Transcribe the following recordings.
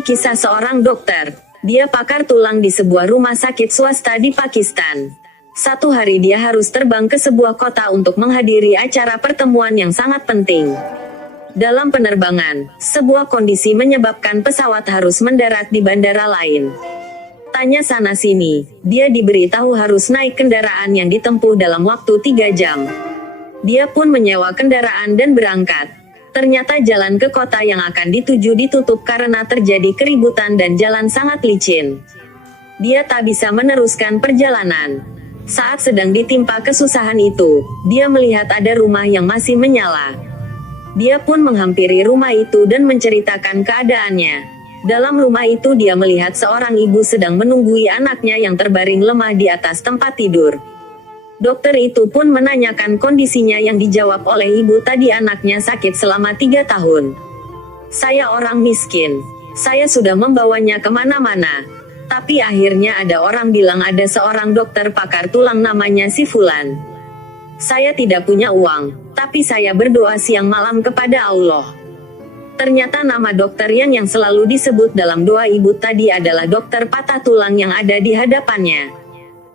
Ini kisah seorang dokter. Dia pakar tulang di sebuah rumah sakit swasta di Pakistan. Satu hari dia harus terbang ke sebuah kota untuk menghadiri acara pertemuan yang sangat penting. Dalam penerbangan, sebuah kondisi menyebabkan pesawat harus mendarat di bandara lain. Tanya sana-sini, dia diberitahu harus naik kendaraan yang ditempuh dalam waktu 3 jam. Dia pun menyewa kendaraan dan berangkat. Ternyata jalan ke kota yang akan dituju ditutup karena terjadi keributan dan jalan sangat licin. Dia tak bisa meneruskan perjalanan. Saat sedang ditimpa kesusahan itu, dia melihat ada rumah yang masih menyala. Dia pun menghampiri rumah itu dan menceritakan keadaannya. Dalam rumah itu dia melihat seorang ibu sedang menunggui anaknya yang terbaring lemah di atas tempat tidur. Dokter itu pun menanyakan kondisinya yang dijawab oleh ibu tadi anaknya sakit selama 3 tahun. Saya orang miskin. Saya sudah membawanya kemana-mana. Tapi akhirnya ada orang bilang ada seorang dokter pakar tulang namanya si Fulan. Saya tidak punya uang, tapi saya berdoa siang malam kepada Allah. Ternyata nama dokter yang selalu disebut dalam doa ibu tadi adalah dokter patah tulang yang ada di hadapannya.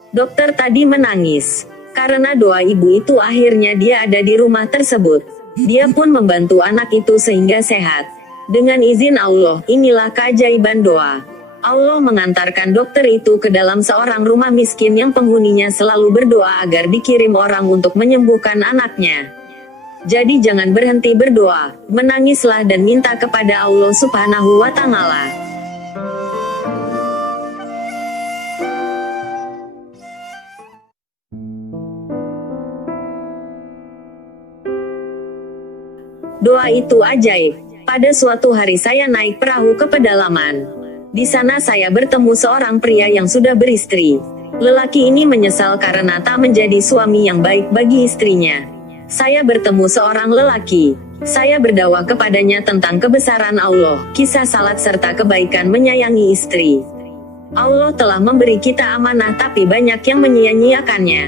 Dokter tadi menangis. Karena doa ibu itu akhirnya dia ada di rumah tersebut. Dia pun membantu anak itu sehingga sehat. Dengan izin Allah, inilah keajaiban doa. Allah mengantarkan dokter itu ke dalam seorang rumah miskin yang penghuninya selalu berdoa agar dikirim orang untuk menyembuhkan anaknya. Jadi jangan berhenti berdoa, menangislah dan minta kepada Allah Subhanahu wa Ta'ala. Doa itu ajaib. Pada suatu hari saya naik perahu ke pedalaman. Di sana saya bertemu seorang pria yang sudah beristri. Lelaki ini menyesal karena tak menjadi suami yang baik bagi istrinya. Saya bertemu seorang lelaki. Saya berdakwah kepadanya tentang kebesaran Allah, kisah salat serta kebaikan menyayangi istri. Allah telah memberi kita amanah tapi banyak yang menyia-nyiakannya.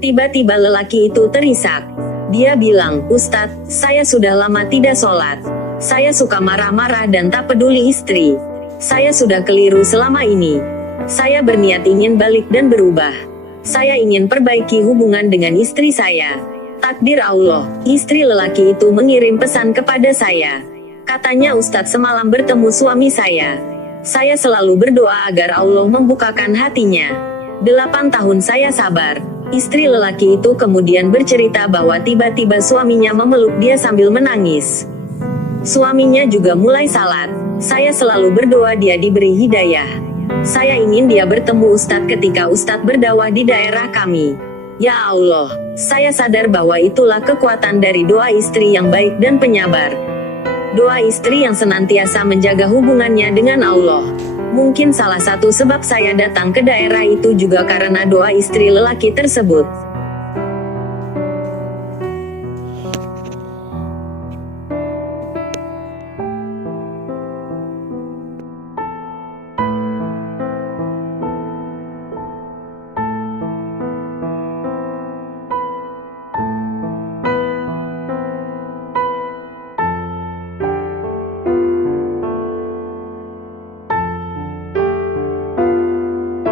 Tiba-tiba lelaki itu terisak. Dia bilang, "Ustadz, saya sudah lama tidak sholat. Saya suka marah-marah dan tak peduli istri. Saya sudah keliru selama ini. Saya berniat ingin balik dan berubah. Saya ingin perbaiki hubungan dengan istri saya." Takdir Allah, istri lelaki itu mengirim pesan kepada saya. Katanya, "Ustadz semalam bertemu suami saya. Saya selalu berdoa agar Allah membukakan hatinya. 8 tahun saya sabar." Istri lelaki itu kemudian bercerita bahwa tiba-tiba suaminya memeluk dia sambil menangis. Suaminya juga mulai salat. Saya selalu berdoa dia diberi hidayah. Saya ingin dia bertemu Ustadz ketika Ustadz berdakwah di daerah kami. Ya Allah, saya sadar bahwa itulah kekuatan dari doa istri yang baik dan penyabar. Doa istri yang senantiasa menjaga hubungannya dengan Allah. Mungkin salah satu sebab saya datang ke daerah itu juga karena doa istri lelaki tersebut.